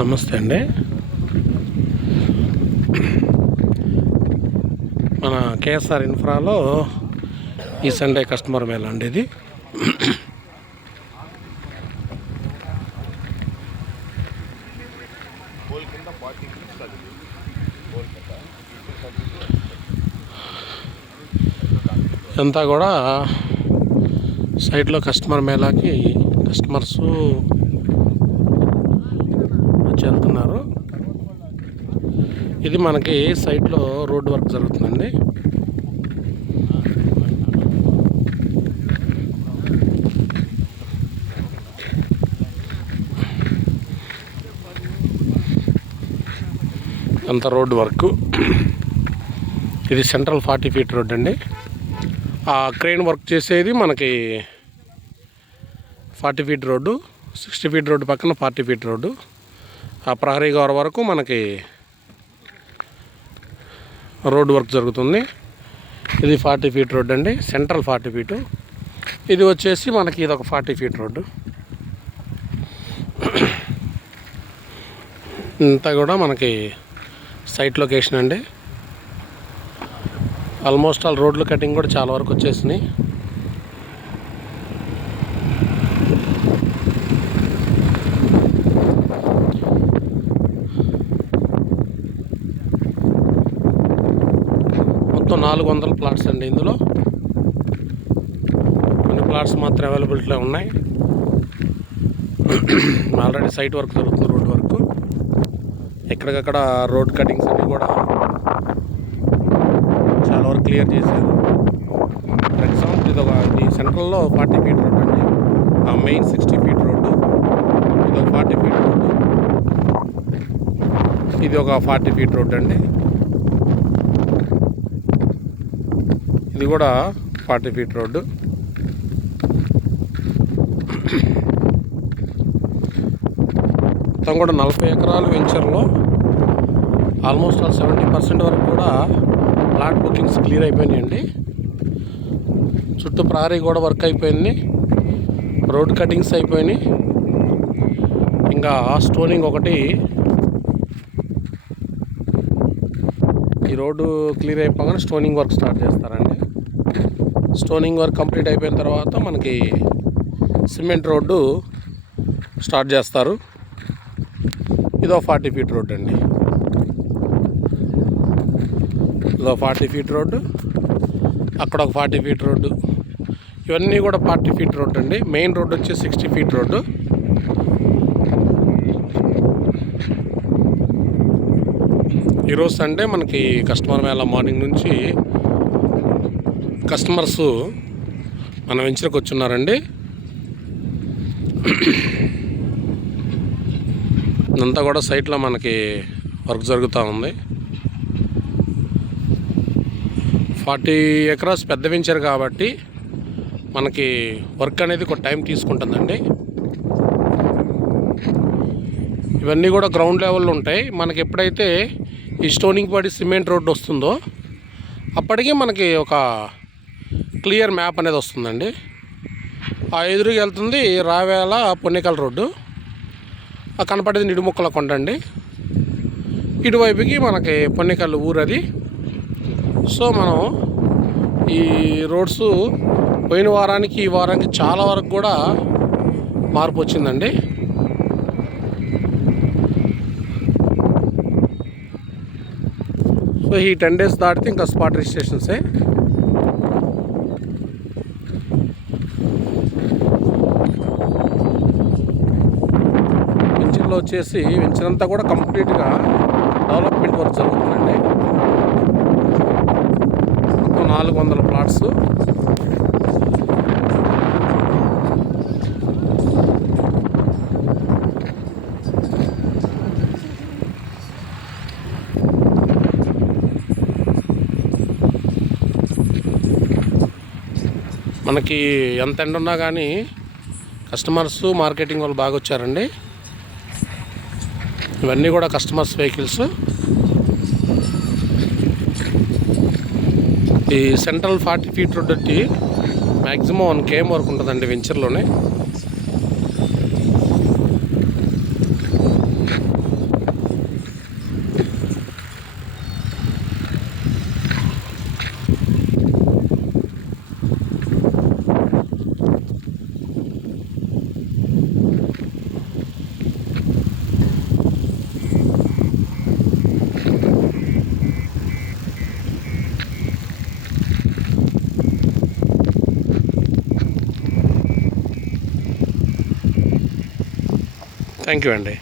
నమస్తే అండి. మన కేఎస్ఆర్ ఇన్ఫ్రాలో ఈ సండే కస్టమర్ మేళ అండి ఇది. అంతా కూడా సైట్లో కస్టమర్ మేళాకి కస్టమర్స్ వచ్చి వెళ్తున్నారు. ఇది మనకి సైట్లో రోడ్ వర్క్ జరుగుతుందండి. అంత రోడ్ వర్క్. ఇది సెంట్రల్ 40 ఫీట్ రోడ్ అండి. ఆ క్రెయిన్ వర్క్ చేసేది మనకి 40 ఫీట్ రోడ్డు, 60 ఫీట్ రోడ్డు పక్కన 40 ఫీట్ రోడ్డు. ఆ ప్రహరీ గోడ వరకు మనకి రోడ్ వర్క్ జరుగుతుంది. ఇది 40 ఫీట్ రోడ్ అండి, సెంట్రల్ 40 ఫీటు. ఇది వచ్చేసి మనకి ఇది ఒక 40 ఫీట్ రోడ్డు. ఇంతా కూడా మనకి సైట్ లొకేషన్ అండి. ఆల్మోస్ట్ ఆల్ రోడ్లు కటింగ్ కూడా చాలా వరకు వచ్చేసినాయి. మొత్తం 400 ప్లాట్స్ అండి. ఇందులో కొన్ని ప్లాట్స్ మాత్రం అవైలబిలిటీలో ఉన్నాయి. ఆల్రెడీ సైట్ వర్క్ జరుగుతుంది, రోడ్ వర్క్. ఎక్కడికక్కడ రోడ్ కటింగ్స్ అన్నీ కూడా చాలా వరకు క్లియర్ చేశారు. ఫర్ ఎగ్జాంపుల్ ఇది సెంట్రల్లో 40 ఫీట్ రోడ్ అండి. ఆ మెయిన్ 60 ఫీట్ రోడ్డు, ఇది ఒక 40 ఫీట్ రోడ్డు, ఇది ఒక 40 ఫీట్ రోడ్ అండి. ఇది కూడా 40 ఫీట్ రోడ్డు. మొత్తం కూడా 40 ఎకరాలు వెంచర్లో ఆల్మోస్ట్ ఆల్ 70% వరకు కూడా ప్లాట్ బుకింగ్స్ క్లియర్ అయిపోయినాయండి. చుట్టూ ప్రహరీ కూడా వర్క్ అయిపోయింది, రోడ్ కటింగ్స్ అయిపోయినాయి. ఇంకా స్టోనింగ్ ఒకటి, ఈ రోడ్డు క్లియర్ అయిపోగానే స్టోనింగ్ వర్క్ స్టార్ట్ చేస్తారండి. స్టోనింగ్ వర్క్ కంప్లీట్ అయిపోయిన తర్వాత మనకి సిమెంట్ రోడ్డు స్టార్ట్ చేస్తారు. ఇదో 40 ఫీట్ రోడ్ అండి. ఇదో 40 ఫీట్ రోడ్డు, అక్కడ ఒక 40 ఫీట్ రోడ్డు. ఇవన్నీ కూడా 40 ఫీట్ రోడ్ అండి. మెయిన్ రోడ్డు వచ్చి 60 ఫీట్ రోడ్డు. ఈరోజు సండే మనకి కస్టమర్ మేళ మార్నింగ్ నుంచి కస్టమర్స్ మన వెంచర్కి వచ్చున్నారండి. ఇదంతా కూడా సైట్లో మనకి వర్క్ జరుగుతూ ఉంది. 40 ఎకరాస్ పెద్ద వెంచర్ కాబట్టి మనకి వర్క్ అనేది ఒక టైం తీసుకుంటుందండి. ఇవన్నీ కూడా గ్రౌండ్ లెవెల్లో ఉంటాయి. మనకి ఎప్పుడైతే ఈ స్టోనింగ్ పడి సిమెంట్ రోడ్డు వస్తుందో అప్పటికి మనకి ఒక క్లియర్ మ్యాప్ అనేది వస్తుందండి. ఆ ఎదురుగా వెళ్తుంది రావేల పొన్నికల్ రోడ్డు, ఆ కనపడేది నిడుముక్కల కొండ అండి. ఇటువైపుకి మనకి పొన్నికల్ ఊరు అది. సో మనం ఈ రోడ్స్ పోయిన వారానికి ఈ వారానికి చాలా వరకు కూడా మార్పు వచ్చిందండి. సో ఈ 10 డేస్ దాటితే ఇంకా స్పాట్ రిజిస్ట్రేషన్సే. వెంచర్లో వచ్చేసి వెంచర్ అంతా కూడా కంప్లీట్గా డెవలప్మెంట్ వర్క్ జరుగుతుందండి. మొత్తం 400 ప్లాట్స్. మనకి ఎంత ఎండ ఉన్నా కానీ కస్టమర్స్ మార్కెటింగ్ వాళ్ళు బాగా వచ్చారండి. ఇవన్నీ కూడా కస్టమర్స్ వెహికల్స్. ఈ సెంట్రల్ 40 ఫీట్ రోడ్ వచ్చి మ్యాక్సిమం 1 km వరకు ఉంటుందండి వెంచర్లోనే. థ్యాంక్ యూ అండి.